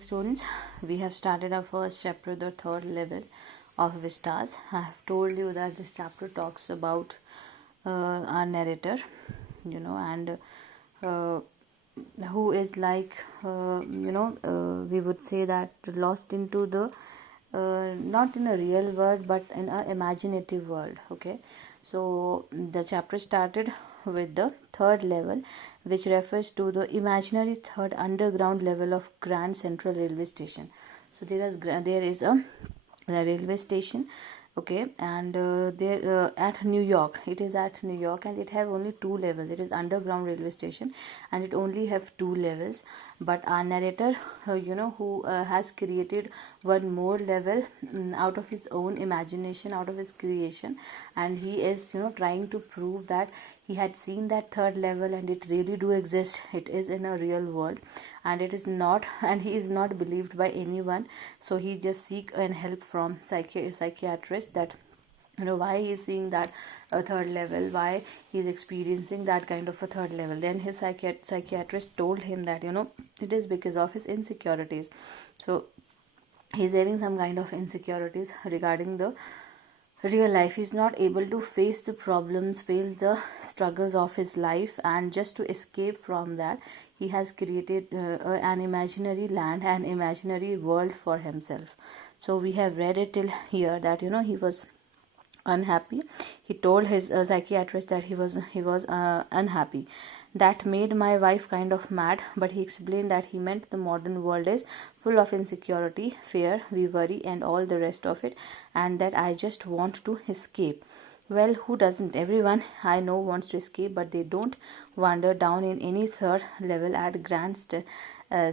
Students, we have started our first chapter, the third level of Vistas. I have told you that this chapter talks about our narrator, and uh, who is like, we would say that lost into the not in a real world but in a imaginative world. Okay, so the chapter started with the third level, which refers to the imaginary third underground level of Grand Central Railway Station. So there is a railway station. Okay, and there at New York, it is at New York, and it have only two levels. It is underground railway station, and it only have two levels. But our narrator, who has created one more level out of his own imagination, out of his creation, and he is trying to prove that he had seen that third level and it really do exist. It is in a real world, and it is not, and he is not believed by anyone. So he just seek and help from psychiatrist, that why he is seeing that a third level, why he is experiencing that kind of a third level. Then his psychiatrist told him that it is because of his insecurities. So he's having some kind of insecurities regarding the real life. He's not able to face the problems, face the struggles of his life, and just to escape from that, he has created an imaginary land, an imaginary world for himself. So we have read it till here, that he was unhappy. He told his psychiatrist that he was unhappy. That made my wife kind of mad, but he explained that he meant the modern world is full of insecurity, fear, we worry, and all the rest of it, and that I just want to escape. Well, who doesn't? Everyone I know wants to escape, but they don't wander down in any third level at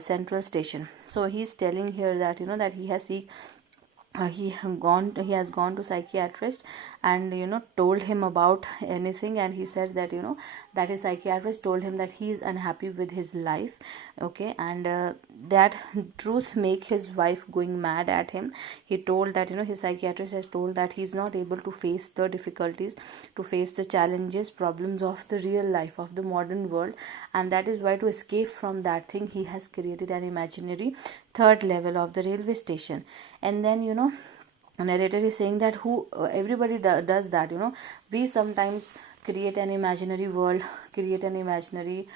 Central Station. So he's telling here that that he has gone to psychiatrist, and told him about anything, and he said that that his psychiatrist told him that he is unhappy with his life. Okay, and that truth make his wife going mad at him. He told that his psychiatrist has told that he is not able to face the difficulties, to face the challenges, problems of the real life, of the modern world, and that is why, to escape from that thing, he has created an imaginary third level of the railway station. And then narrator is saying that who everybody does that. We sometimes create an imaginary world, create an imaginary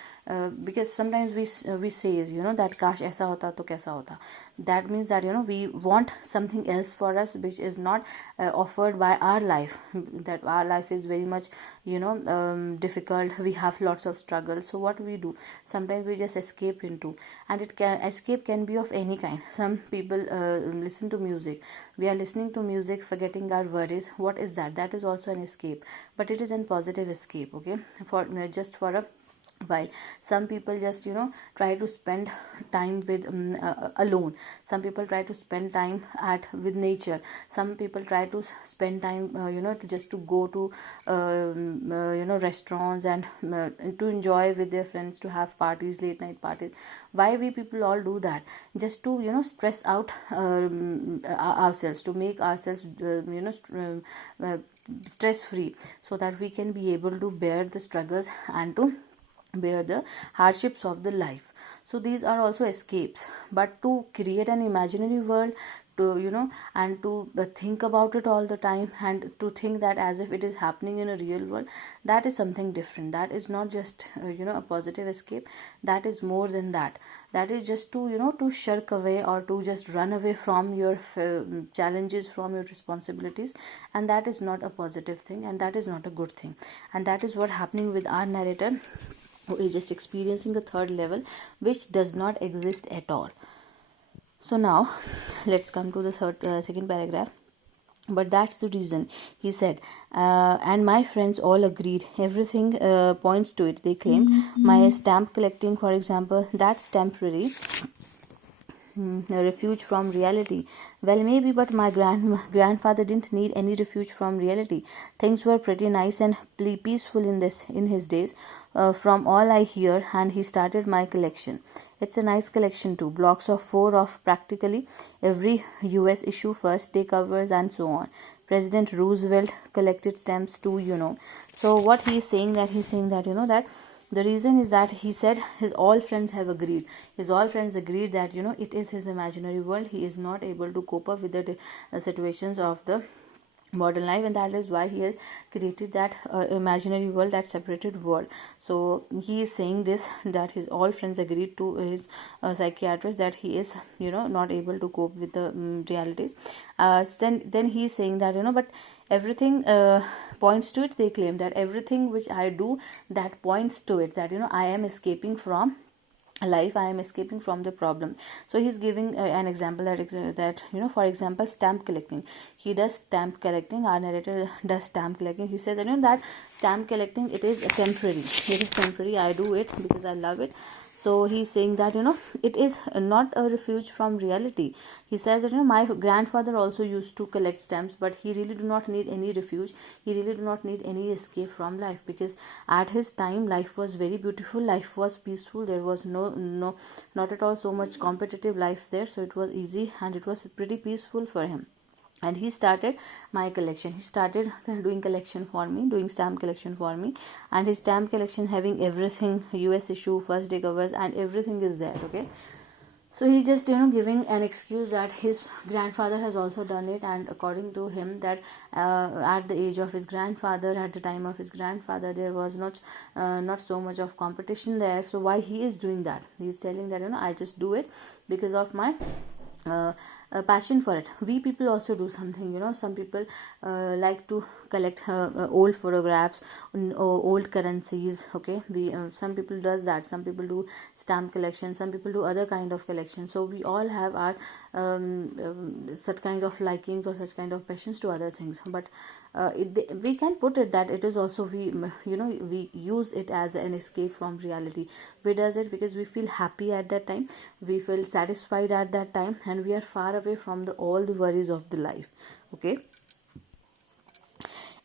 because sometimes we say that kash aisa hota to kaisa hota. That means that we want something else for us which is not offered by our life, that our life is very much difficult, we have lots of struggles. So what we do, sometimes we just escape into, and escape can be of any kind. Some people listen to music. We are listening to music, forgetting our worries. What is that? That is also an escape, but it is a positive escape. Okay, for just for a while. Some people just try to spend time with alone. Some people try to spend time with nature. Some people try to spend time to just to go to restaurants, and to enjoy with their friends, to have parties, late night parties. Why we people all do that? Just to stress out ourselves, to make ourselves stress free, so that we can be able to bear the struggles and to bear the hardships of the life. So these are also escapes. But to create an imaginary world, to and to think about it all the time, and to think that as if it is happening in a real world, that is something different. That is not just a positive escape. That is more than that. That is just to to shirk away, or to just run away from your challenges, from your responsibilities, and that is not a positive thing, and that is not a good thing. And that is what happening with our narrator, who is just experiencing a third level which does not exist at all. So now let's come to the second paragraph. But that's the reason, he said, and my friends all agreed. Everything points to it, they claim. My stamp collecting, for example, that's temporary. A refuge from reality. Well, maybe, but my grandfather didn't need any refuge from reality. Things were pretty nice and peaceful in his days, from all I hear. And he started my collection. It's a nice collection too. Blocks of 4 of practically every U.S. issue, first day covers, and so on. President Roosevelt collected stamps too. So what he is saying, that he's saying that that The reason is that he said his all friends have agreed. His all friends agreed that it is his imaginary world. He is not able to cope up with the situations of the modern life, and that is why he has created that imaginary world, that separated world. So he is saying this, that his all friends agreed to his psychiatrist that he is not able to cope with the realities. Then he is saying that but everything points to it. They claim that everything which I do, that points to it, that I am escaping from life, I am escaping from the problem. So he's giving an example that for example, stamp collecting. He does stamp collecting. Our narrator does stamp collecting. He says that stamp collecting, it is temporary. It is temporary. I do it because I love it. So he's saying that it is not a refuge from reality. He says that my grandfather also used to collect stamps, but he really do not need any refuge. He really do not need any escape from life, because at his time life was very beautiful, life was peaceful. There was not at all so much competitive life there. So it was easy and it was pretty peaceful for him. And he started my collection. He started doing collection for me, doing stamp collection for me. And his stamp collection having everything, US issue, first day covers, and everything is there. Okay, so he's just giving an excuse that his grandfather has also done it, and according to him that at the age of his grandfather, at the time of his grandfather, there was not so much of competition there. So why he is doing that? He's telling that I just do it because of my a passion for it. We people also do something. Some people like to collect old photographs, old currencies. Okay, we some people does that. Some people do stamp collection. Some people do other kind of collection. So we all have our such kind of likings or such kind of passions to other things. But we can put it that it is also, we use it as an escape from reality. We does it because we feel happy at that time, we feel satisfied at that time, and we are far away from all the worries of the life. Okay.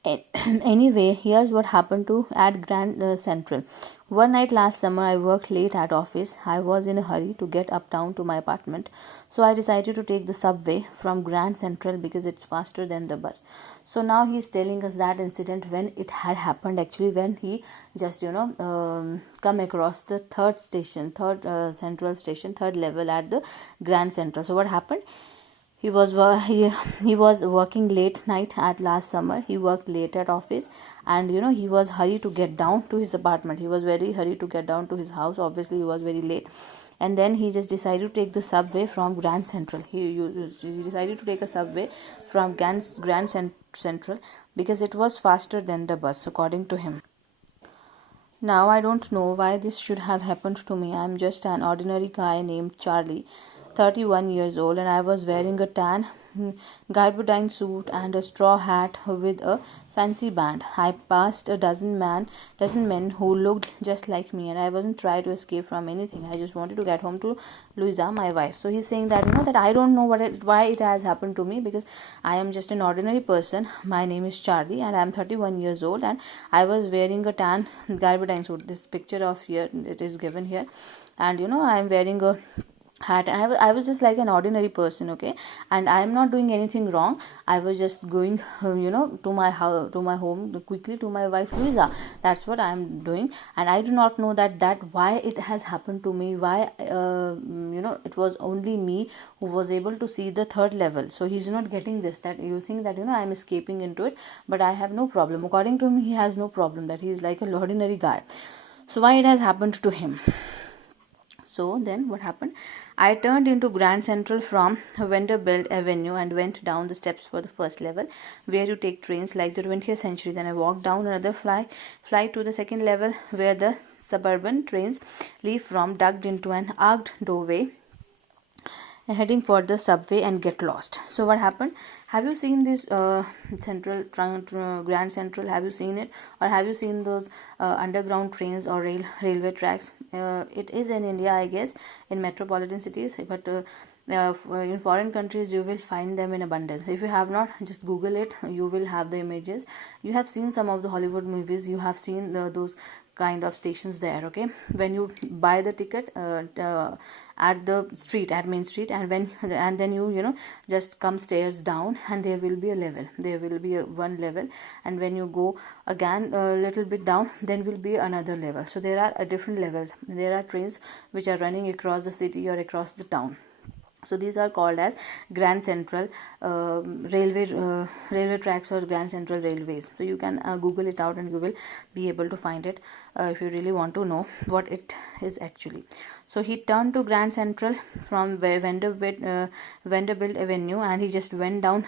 Anyway, here's what happened to at Grand Central. One night last summer, I worked late at office. I was in a hurry to get uptown to my apartment, so I decided to take the subway from Grand Central because it's faster than the bus. So now he's telling us that incident when it had happened, actually when he just come across the third Central station, third level at the Grand Central. So what happened? He was working late night at last summer. He worked late at office, and he was hurried to get down to his apartment. He was very hurried to get down to his house. Obviously, he was very late, and then he just decided to take the subway from Grand Central. He decided to take a subway from Grand Central because it was faster than the bus, according to him. Now I don't know why this should have happened to me. I'm just an ordinary guy named Charlie, 31 years old, and I was wearing a tan gabardine suit and a straw hat with a fancy band. I passed a dozen men who looked just like me, and I wasn't trying to escape from anything. I just wanted to get home to Louisa, my wife. So he's saying that that I don't know why it has happened to me, because I am just an ordinary person. My name is Charlie, and I am 31 years old, and I was wearing a tan gabardine suit. This picture of here, it is given here, and I am wearing a hat, and I was just like an ordinary person. Okay, and I am not doing anything wrong. I was just going to my house, to my home quickly, to my wife Louisa. That's what I am doing, and I do not know that why it has happened to me, why it was only me who was able to see the third level. So he's not getting this, that you think that I am escaping into it, but I have no problem. According to him, he has no problem, that he is like an ordinary guy. So why it has happened to him? So then what happened? I turned into Grand Central from Vanderbilt Avenue and went down the steps for the first level, where you take trains like the 20th century. Then I walked down another flight to the second level, where the suburban trains leave from, ducked into an arched doorway, heading for the subway, and get lost. So what happened? Have you seen this Grand Central? Have you seen it, or have you seen those underground trains or railway tracks? It is in India, I guess, in metropolitan cities, but in foreign countries you will find them in abundance. If you have not, just Google it. You will have the images. You have seen some of the Hollywood movies. You have seen those kind of stations there. Okay, when you buy the ticket at the street, at main street, and then you just come stairs down, and there will be a level, there will be one level, and when you go again a little bit down, then will be another level. So there are different levels. There are trains which are running across the city or across the town. So these are called as Grand Central railway tracks or Grand Central railways. So you can Google it out, and you will be able to find it if you really want to know what it is actually. So he turned to Grand Central from Vanderbilt Avenue, and he just went down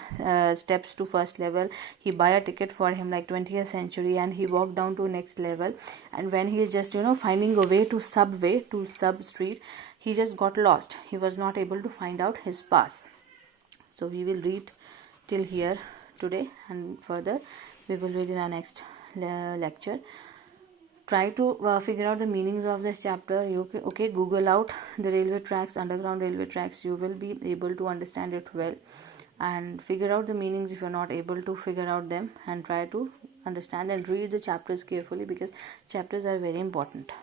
steps to first level. He buy a ticket for him like 20th Century, and he walked down to next level. And when he is just finding a way to subway, to sub street, he just got lost. He was not able to find out his path. So we will read till here today, and further we will read in our next lecture. Try to figure out the meanings of this chapter. Okay, Google out the railway tracks, underground railway tracks. You will be able to understand it well, and figure out the meanings if you're not able to figure out them, and try to understand and read the chapters carefully, because chapters are very important.